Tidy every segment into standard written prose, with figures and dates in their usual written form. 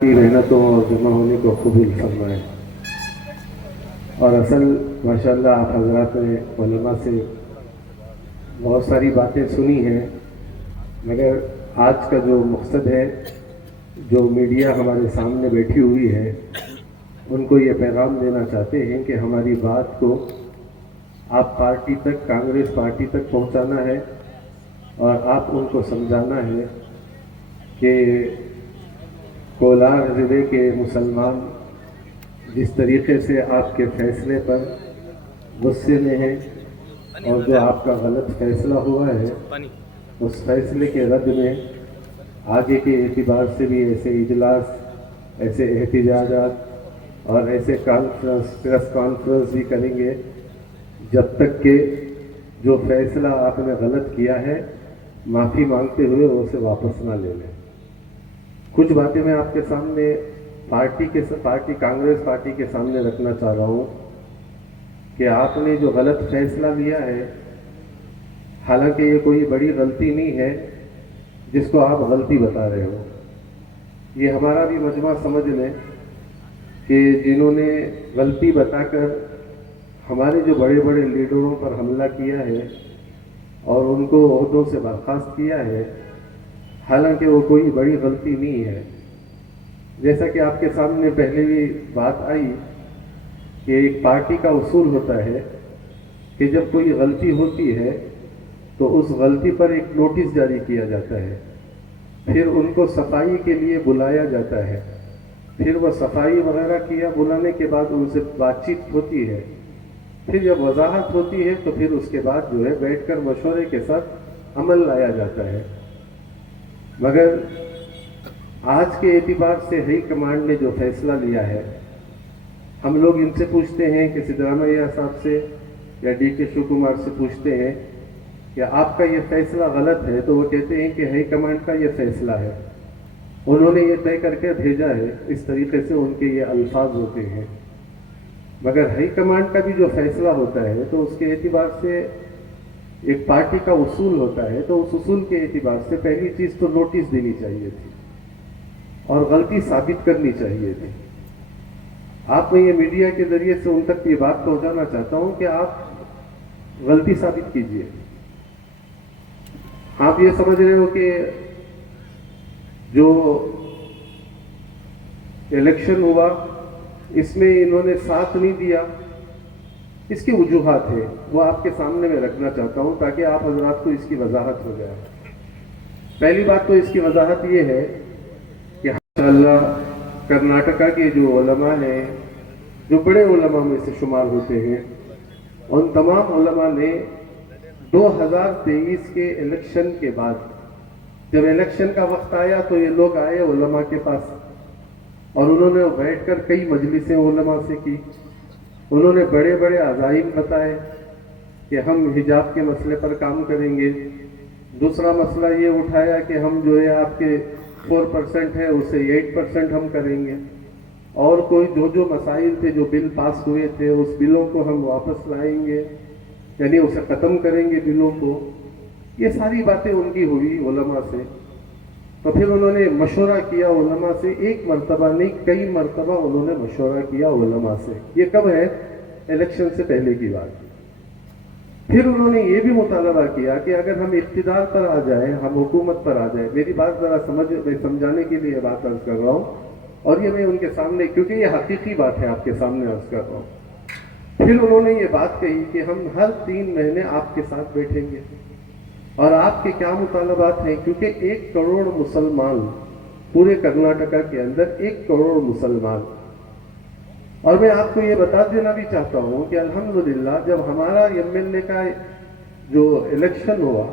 की मेहनतों और जमा होने को कबूल फरमाए। और असल माशाल्लाह आप हजरात ने उलमा से बहुत सारी बातें सुनी हैं, मगर आज का जो मकसद है, जो मीडिया हमारे सामने बैठी हुई है, उनको ये पैगाम देना चाहते हैं कि हमारी बात को आप पार्टी तक, कांग्रेस पार्टी तक पहुंचाना है और आप उनको समझाना है कि कोलार ज़िले के मुसलमान जिस तरीके से आपके फैसले पर गुस्से में हैं और जो आपका गलत फैसला हुआ है उस फैसले के रद्द में आगे के एतबार से भी ऐसे इजलास, ऐसे एहतजाजात और ऐसे प्रेस कॉन्फ्रेंस भी करेंगे जब तक कि जो फैसला आपने गलत किया है माफ़ी मांगते हुए वो उसे वापस ना ले लें। कुछ बातें मैं आपके सामने कांग्रेस पार्टी के सामने रखना चाह रहा हूँ कि आपने जो गलत फैसला लिया है, हालांकि ये कोई बड़ी गलती नहीं है जिसको आप गलती बता रहे हो। ये हमारा भी मजमा समझ लें कि जिन्होंने गलती बताकर हमारे जो बड़े बड़े लीडरों पर हमला किया है और उनको ओहदों से बर्खास्त किया है, हालांकि वो कोई बड़ी गलती नहीं है। जैसा कि आपके सामने पहले भी बात आई कि एक पार्टी का उसूल होता है कि जब कोई गलती होती है तो उस गलती पर एक नोटिस जारी किया जाता है, फिर उनको सफाई के लिए बुलाया जाता है, फिर वह सफाई वगैरह किया, बुलाने के बाद उनसे बातचीत होती है, फिर जब वजाहत होती है तो फिर उसके बाद जो है बैठकर मशवरे के साथ अमल लाया जाता है। मगर आज के एतबार से हाई कमांड ने जो फैसला लिया है, हम लोग इनसे पूछते हैं कि सिद्धरामैया साहब से या DK शिव कुमार से पूछते हैं कि आपका ये फैसला गलत है, तो वो कहते हैं कि हाई कमांड का ये फैसला है, उन्होंने ये तय करके भेजा है, इस तरीके से उनके ये अल्फाज होते हैं। मगर हाई कमांड का भी जो फैसला होता है तो उसके एतबार से एक पार्टी का उसूल होता है, तो उस उसूल के एतबार से पहली चीज तो नोटिस देनी चाहिए थी और गलती साबित करनी चाहिए थी। आप मैं ये मीडिया के जरिए से उन तक ये बात पहुंचाना चाहता हूं कि आप गलती साबित कीजिए। आप ये समझ रहे हो कि जो इलेक्शन हुआ इसमें इन्होंने साथ नहीं दिया, इसकी वजूहात है, वो आपके सामने मैं रखना चाहता हूं ताकि आप हजरात को इसकी वजाहत हो जाए। पहली बात तो इसकी वजाहत ये है कि माशाअल्लाह कर्नाटका के जो उलमा हैं, जो बड़े उलमा में से शुमार होते हैं, उन तमाम उलमा ने 2023 के इलेक्शन के बाद जब इलेक्शन का वक्त आया तो ये लोग आए उलमा के पास और उन्होंने बैठकर कई मजलिसें उलमा से की। उन्होंने बड़े बड़े अज़ाइम बताए कि हम हिजाब के मसले पर काम करेंगे। दूसरा मसला ये उठाया कि हम जो है आपके 4% है उसे 8% हम करेंगे, और कोई जो मसाइल थे, जो बिल पास हुए थे, उस बिलों को हम वापस लाएंगे, यानी उसे ख़त्म करेंगे बिलों को। ये सारी बातें उनकी हुई उलमा से। तो फिर उन्होंने मशवरा किया उलमा से, एक मरतबा नहीं कई मरतबा उन्होंने मशवरा किया उलमा से। ये कब है? इलेक्शन से पहले की बात। फिर उन्होंने ये भी मुतालबा किया कि अगर हम इख्तिदार पर आ जाए, हम हुकूमत पर आ जाए, मेरी बात जरा समझाने के लिए बात अर्ज कर रहा हूँ और ये मैं उनके सामने, क्योंकि ये हकीकी बात है, आपके सामने अर्ज कर रहा हूँ। फिर उन्होंने ये बात कही कि हम हर 3 महीने आपके साथ बैठेंगे और आपके क्या मुतालबात हैं, क्योंकि 1 करोड़ मुसलमान पूरे कर्नाटका के अंदर, 1 करोड़ मुसलमान। और मैं आपको ये बता देना भी चाहता हूं कि अल्हम्दुलिल्लाह जब हमारा MLA का जो इलेक्शन हुआ,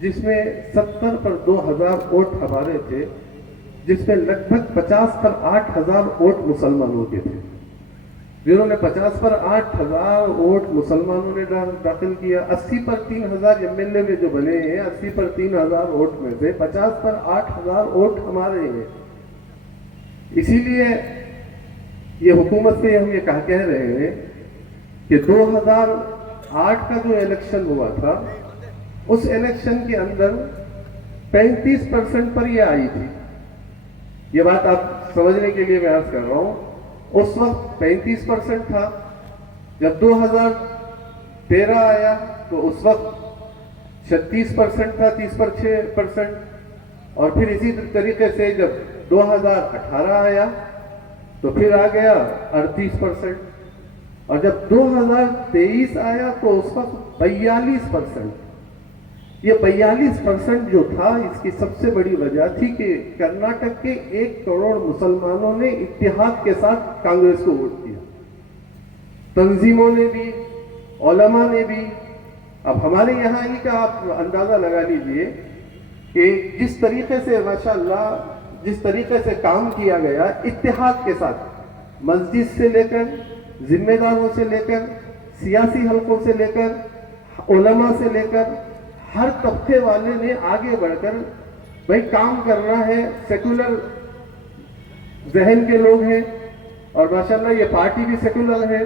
जिसमें 70 पर 2000 वोट हमारे थे, जिसमें लगभग 50 पर 8000 वोट मुसलमानों के थे, जिन्होंने 50 पर 8000 वोट मुसलमानों ने दाखिल किया। 80 पर 3000 MLA में जो बने हैं, 80 पर 3000 वोट में से 50 पर 8000 वोट हमारे हैं। इसीलिए ये हुकूमत से हम ये कह रहे हैं कि 2008 का जो इलेक्शन हुआ था, उस इलेक्शन के अंदर 35% पर ये आई थी। ये बात आप समझने के लिए मैं अर्ज कर रहा हूँ। उस वक्त 35% था, जब 2013 आया तो उस वक्त 36% था, 30% और फिर इसी तरीके से जब 2018 आया तो फिर आ गया 38%, और जब 2023 आया तो उस वक्त 42%। ये 42% जो था, इसकी सबसे बड़ी वजह थी कि कर्नाटक के 1 करोड़ मुसलमानों ने इत्तेहाद के साथ कांग्रेस को वोट दिया, तंजीमों ने भी, उलमा ने भी। अब हमारे यहाँ ही का आप अंदाजा लगा लीजिए कि जिस तरीके से माशाअल्लाह, जिस तरीके से काम किया गया इत्तेहाद के साथ, मस्जिद से लेकर, जिम्मेदारों से लेकर, सियासी हलकों से लेकर, उलमा से लेकर, हर तबके वाले ने आगे बढ़कर भाई काम करना है। सेकुलर जहन के लोग हैं और माशाअल्लाह ये पार्टी भी सेकुलर है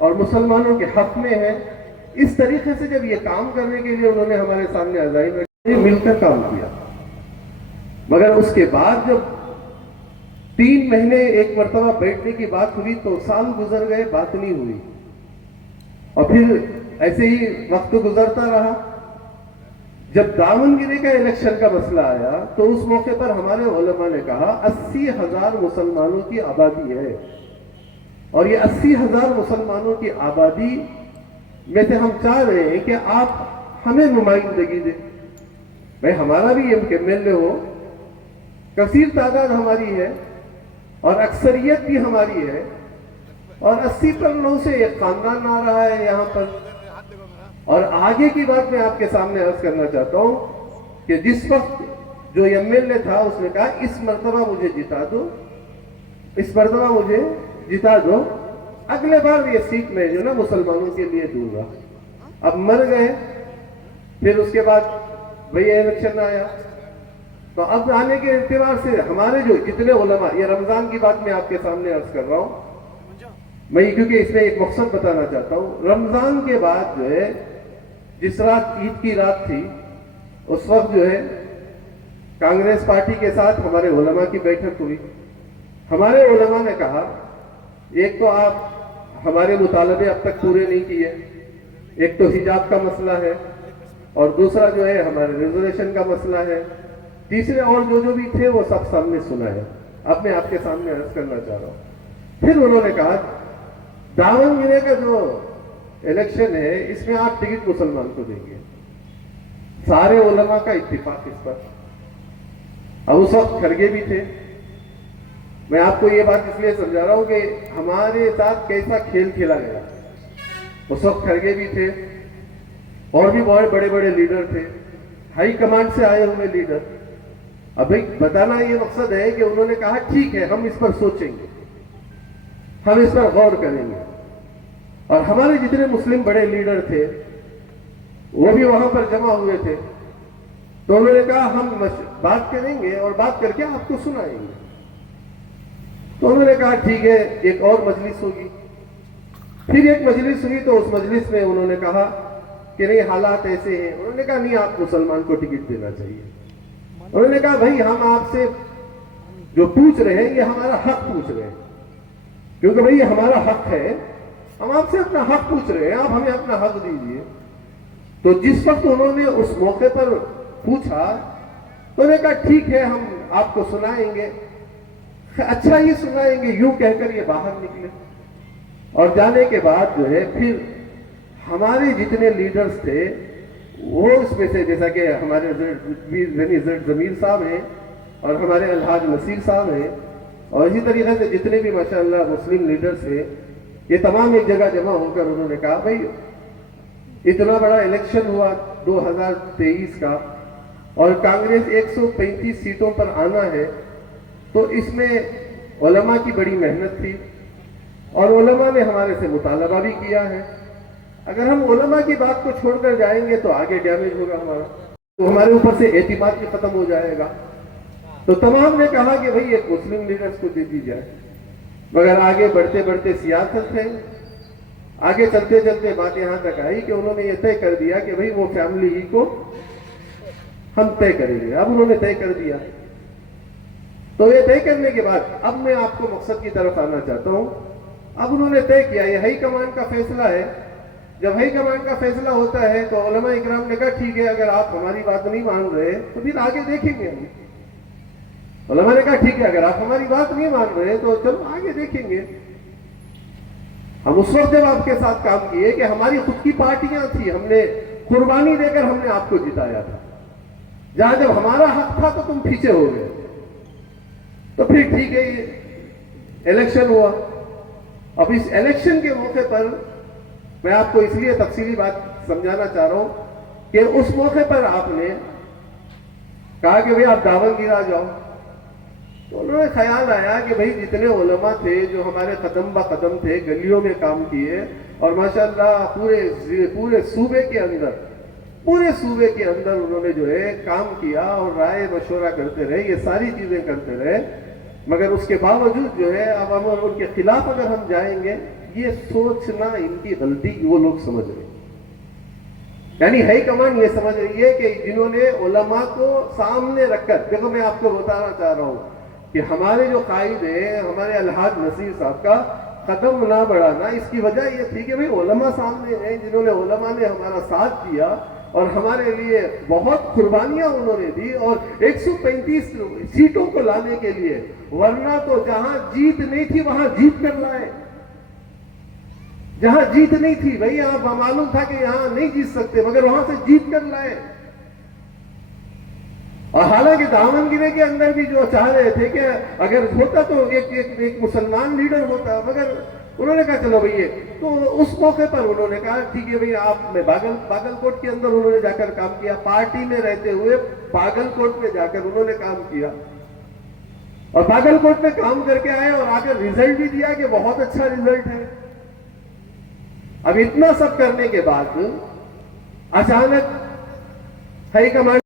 और मुसलमानों के हक में है। इस तरीके से जब ये काम करने के लिए उन्होंने हमारे सामने अज़ाइम रखे, मिलकर काम किया। मगर उसके बाद जब 3 महीने एक मरतबा बैठने की बात हुई तो साल गुजर गए, बात नहीं हुई, और फिर ऐसे ही वक्त गुजरता रहा। जब दामनगिरी का इलेक्शन का मसला आया तो उस मौके पर हमारे उलमा ने कहा 80,000 मुसलमानों की आबादी है, और ये 80,000 मुसलमानों की आबादी में से हम चाह रहे हैं कि आप हमें नुमाइंदगी दें। भाई हमारा भी एमएलए हो, कसीर तादाद हमारी है और अक्सरियत भी हमारी है, और 80 पर 9 से एक खानदान आ रहा है यहाँ पर। और आगे की बात मैं आपके सामने अर्ज करना चाहता हूँ कि जिस वक्त जो एमएलए था उसने कहा इस मर्तबा मुझे जिता दो, इस मर्तबा मुझे जिता दो, अगले बार ये सीट मैं जो ना मुसलमानों के लिए दूंगा। अब मर गए, फिर उसके बाद भैया इलेक्शन आया, तो अब आने के एतबार से हमारे जो जितने उलमा, ये रमजान की बात मैं आपके सामने अर्ज कर रहा हूँ मैं, क्योंकि इसमें एक मकसद बताना चाहता हूँ। रमजान के बाद जो है, जिस रात ईद की रात थी, उस वक्त जो है कांग्रेस पार्टी के साथ हमारे उलमा की बैठक हुई। हमारे उलमा ने कहा एक तो आप हमारे मुतालबे अब तक पूरे नहीं किए, एक तो हिजाब का मसला है, और दूसरा जो है हमारे रिजर्वेशन का मसला है, तीसरे और जो भी थे वो सब सामने सुना है। अब मैं आपके सामने अर्ज करना चाह रहा हूँ। फिर उन्होंने कहा दावनगिरी का जो इलेक्शन है इसमें आप टिकट मुसलमान को देंगे। सारे उलमा का इत्तिफाक इस पर। अब उस वक्त खरगे भी थे। मैं आपको ये बात इसलिए समझा रहा हूं कि हमारे साथ कैसा खेल खेला गया। उस वक्त खरगे भी थे और भी बहुत बड़े बड़े लीडर थे, हाई कमांड से आए हुए लीडर। अब भाई बताना ये मकसद है कि उन्होंने कहा ठीक है, हम इस पर सोचेंगे, हम इस पर गौर करेंगे। और हमारे जितने मुस्लिम बड़े लीडर थे वो भी वहां पर जमा हुए थे, तो उन्होंने कहा हम बात करेंगे और बात करके आपको सुनाएंगे। तो उन्होंने कहा ठीक है, एक और मजलिस होगी। फिर एक मजलिस हुई, तो उस मजलिस में उन्होंने कहा कि नहीं हालात ऐसे हैं। उन्होंने कहा नहीं, आप मुसलमान को टिकट देना चाहिए। उन्होंने कहा भाई हम आपसे जो पूछ रहे हैं ये हमारा हक पूछ रहे हैं, क्योंकि भाई ये हमारा हक है, हम आपसे अपना हक पूछ रहे हैं, आप हमें अपना हक दीजिए। तो जिस वक्त उन्होंने उस मौके पर पूछा तो उन्होंने कहा ठीक है, हम आपको सुनाएंगे, अच्छा ही सुनाएंगे, यूं कहकर ये बाहर निकले। और जाने के बाद जो है फिर हमारे जितने लीडर्स थे वो इसमें से, जैसा कि हमारे जमीर साहब हैं और हमारे अलहाज नसीर साहब हैं, और इसी तरीके से जितने भी माशाअल्लाह मुस्लिम लीडर्स हैं, ये तमाम एक जगह जमा होकर उन्होंने कहा भाई इतना बड़ा इलेक्शन हुआ 2023 का और कांग्रेस 135 सीटों पर आना है, तो इसमें उलमा की बड़ी मेहनत थी और उलमा ने हमारे से मुतालबा भी किया है। अगर हम उलमा की बात को छोड़कर जाएंगे तो आगे डैमेज होगा हमारा, तो हमारे ऊपर से एतिमाद भी खत्म हो जाएगा। तो तमाम ने कहा कि भाई एक मुस्लिम लीडर्स को दे दी जाए। मगर आगे बढ़ते बढ़ते सियासत है, आगे चलते चलते बात यहां तक आई कि उन्होंने ये तय कर दिया कि भाई वो फैमिली ही को हम तय करेंगे। अब उन्होंने तय कर दिया تو یہ طے کرنے کے بعد اب میں آپ کو مقصد کی طرف آنا چاہتا ہوں. اب انہوں نے طے کیا یہ ہائی کمان کا فیصلہ ہے. جب ہائی کمان کا فیصلہ ہوتا ہے تو علماء اکرام نے کہا ٹھیک ہے اگر آپ ہماری بات نہیں مان رہے تو پھر آگے دیکھیں گے ہم. علماء نے کہا ٹھیک ہے اگر آپ ہماری بات نہیں مان رہے تو چلو آگے دیکھیں گے. ہم اس وقت جب آپ کے ساتھ کام کیے کہ ہماری خود کی پارٹیاں تھی, ہم نے قربانی دے کر ہم نے آپ کو جتایا تھا. جہاں جب ہمارا حق تھا تو تم پیچھے ہو گئے. تو پھر ٹھیک ہے الیکشن ہوا. اب اس الیکشن کے موقع پر میں آپ کو اس لیے تفصیلی بات سمجھانا چاہ رہا ہوں کہ اس موقع پر آپ نے کہا کہ بھئی آپ داون گرا جاؤ. تو انہوں نے خیال آیا کہ بھئی جتنے علماء تھے جو ہمارے قدم با قدم تھے, گلیوں میں کام کیے اور ماشاءاللہ پورے صوبے کے اندر انہوں نے جو ہے کام کیا اور رائے مشورہ کرتے رہے, یہ ساری چیزیں کرتے رہے, مگر اس کے باوجود جو ہے اب ہم ان کے خلاف اگر ہم جائیں گے یہ سوچنا ان کی غلطی وہ لوگ سمجھ رہے ہیں. یعنی ہائی کمان یہ سمجھ رہی ہے کہ جنہوں نے علماء کو سامنے رکھ کر, دیکھو میں آپ کو بتانا چاہ رہا ہوں کہ ہمارے جو قائد ہیں, ہمارے الحاج نصیر صاحب کا قدم نہ بڑھانا اس کی وجہ یہ تھی کہ بھئی علماء سامنے ہیں, جنہوں نے علماء نے ہمارا ساتھ دیا اور ہمارے لیے بہت قربانیاں انہوں نے دی اور 135 سیٹوں کو لانے کے لیے, ورنہ تو جہاں جیت نہیں تھی وہاں جیت کر لائے. جہاں جیت نہیں تھی بھئی یہاں معلوم تھا کہ یہاں نہیں جیت سکتے, مگر وہاں سے جیت کر لائے. اور حالانکہ دامن گرے کے اندر بھی جو چاہ رہے تھے کہ اگر ہوتا تو ایک مسلمان لیڈر ہوتا, مگر انہوں نے کہا چلو بھئی. تو اس موقع پر انہوں نے کہا ٹھیک ہے بھئی آپ میں باگل کوٹ کے اندر انہوں نے جا کر کام کیا, پارٹی میں رہتے ہوئے باگل کوٹ میں جا کر انہوں نے کام کیا اور باگل کوٹ میں کام کر کے آئے اور آ کر ریزلٹ بھی دیا کہ بہت اچھا ریزلٹ ہے. اب اتنا سب کرنے کے بعد اچانک ہائی کمانڈ